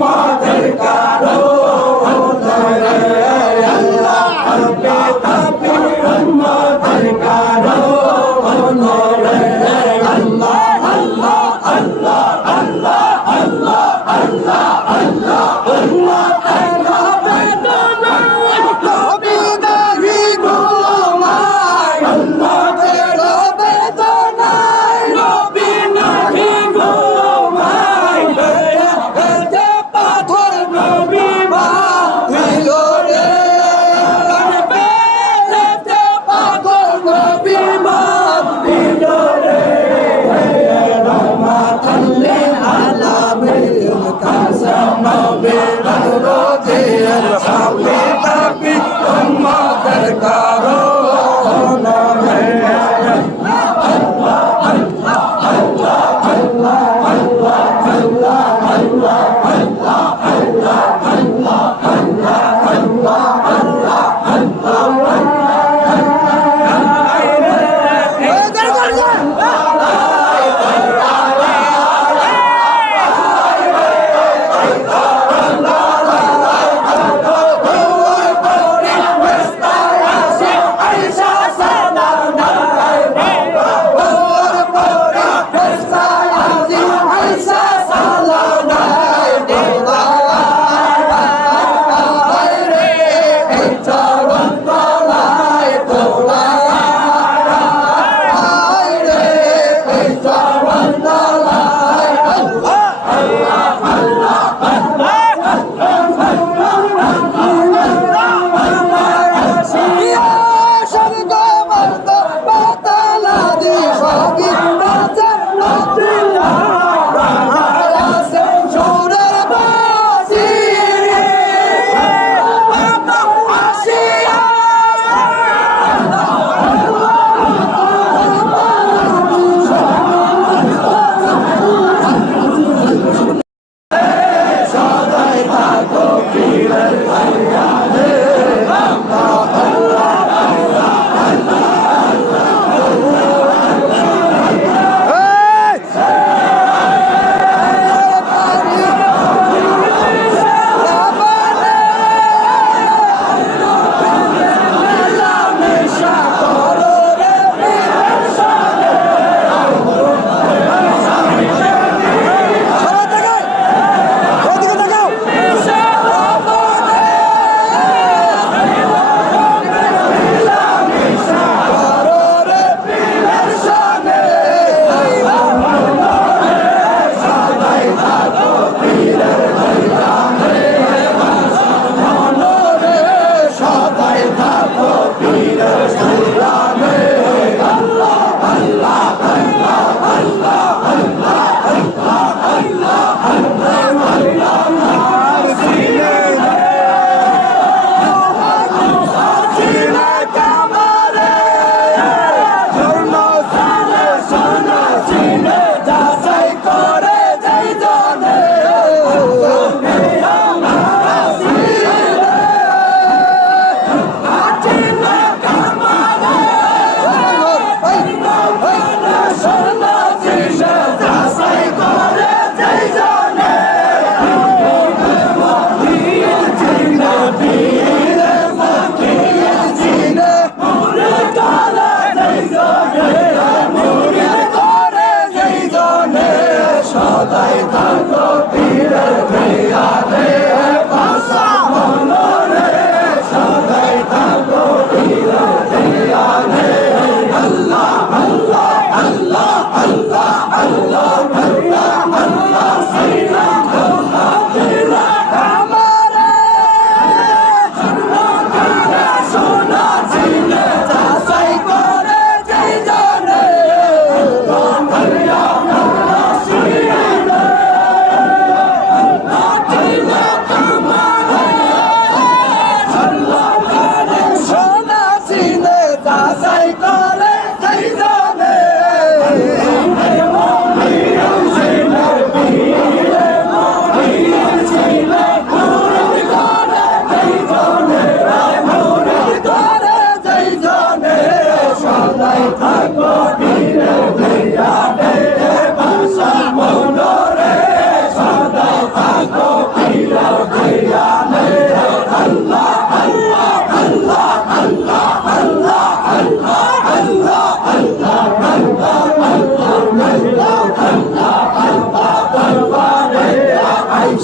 Muhammadin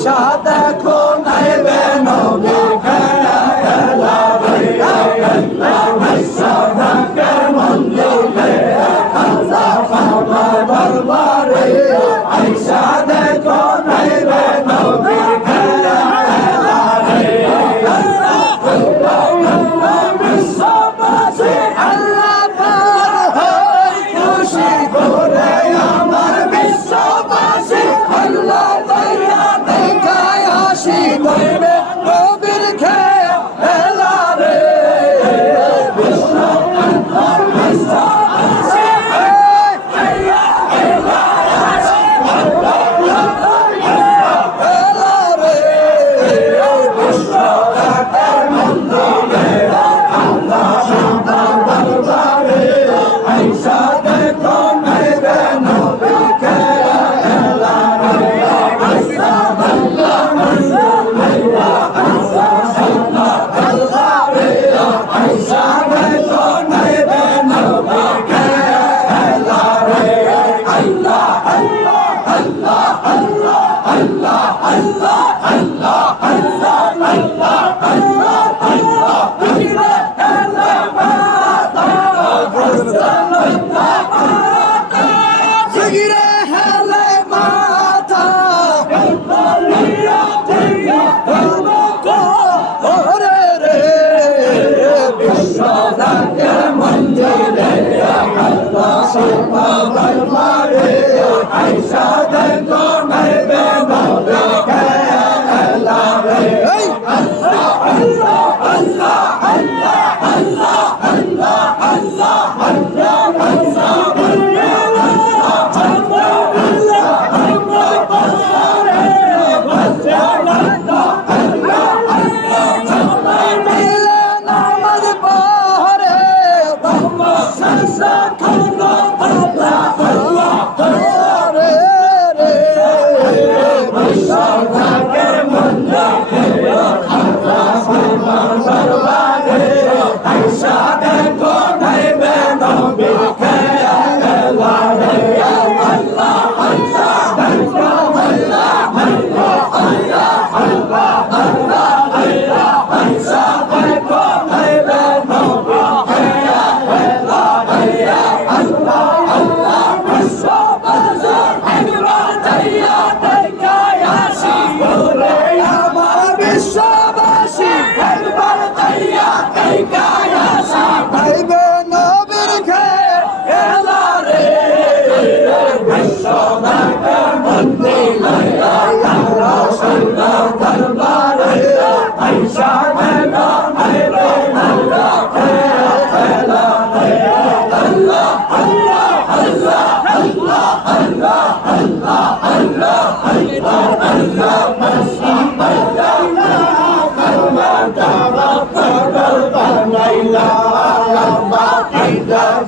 শাহাদ 아.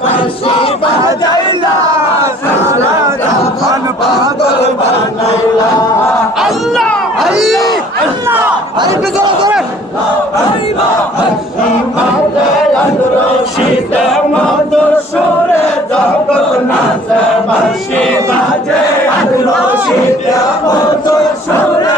বাসি বাজাইলা সারা জাহান পাগল বানাইলা আল্লাহ আল্লাহ আরে পেছনে ধরে শীতে মধুর সুরে জগল নাচে বাসি বাজে শীতে মধুর সুরে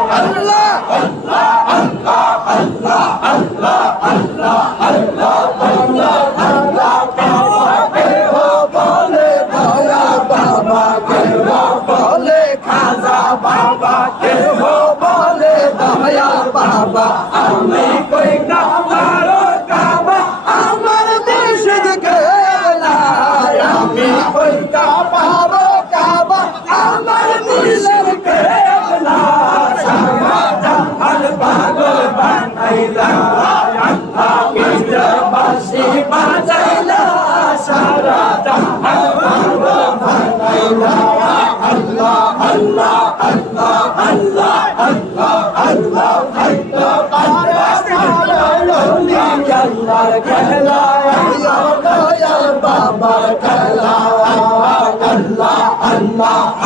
Oh,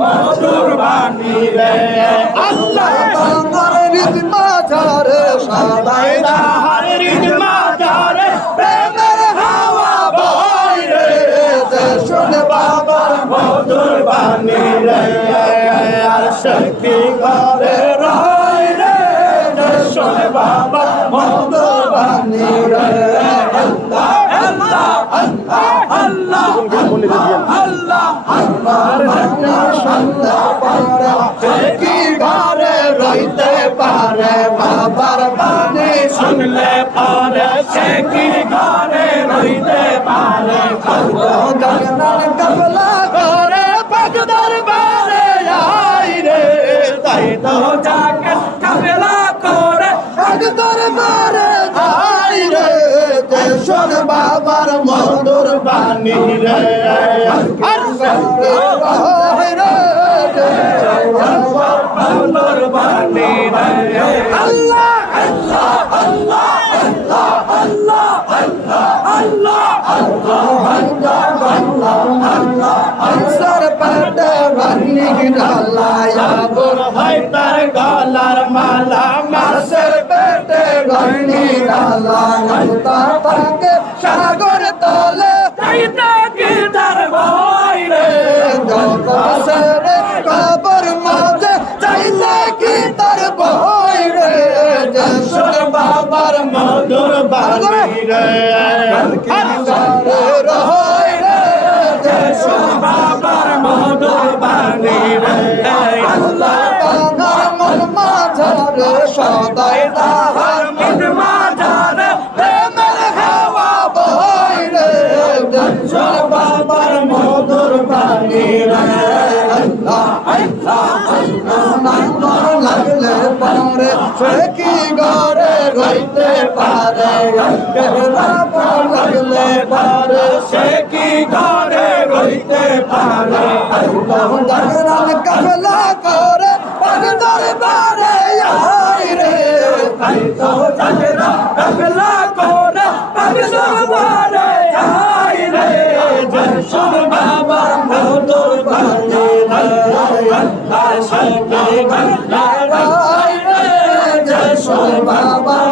মধুর বাণী রে আল্লাহ মাঝারে হরিণ মাঝারে প্রেমের হাওয়া বয় রে জলসন বাবার মধুর বাণী রে শক্তি রইতে পারে বাবার বাণী শুনলে পারে সে কি ঘরে রইতে পারে জগনান কমলা করে পাগদার আই রে তাই তো তো গলার মালা মাসের পেটে বান্নি গিরালায়া সাগর তলে চাইতা তার ভাই রে? কবর মাঝে তার বাবার মধুর বাণী রে। বাবার মধুর বাণী রে। আল্লাহ মন মাঝারে সদাই তাহার মন মাঝারে প্রেমের হাওয়া বই রে জসর বাবার মধুর বাণী রে আল্লাহ আল্লাহ নাঙ্গর লাগলে পরে সে কি ঘরে রইতে পারে? লাগলে পরে সে কি ঘরে রইতে পারে কাফেলা করে পাগদার বারে আই রে তাই তো জাগরা কাফেলা করে পাগলা বারে আই রে জশন বাবা মধুর রে আল্লাহ সঙ্গে বাবা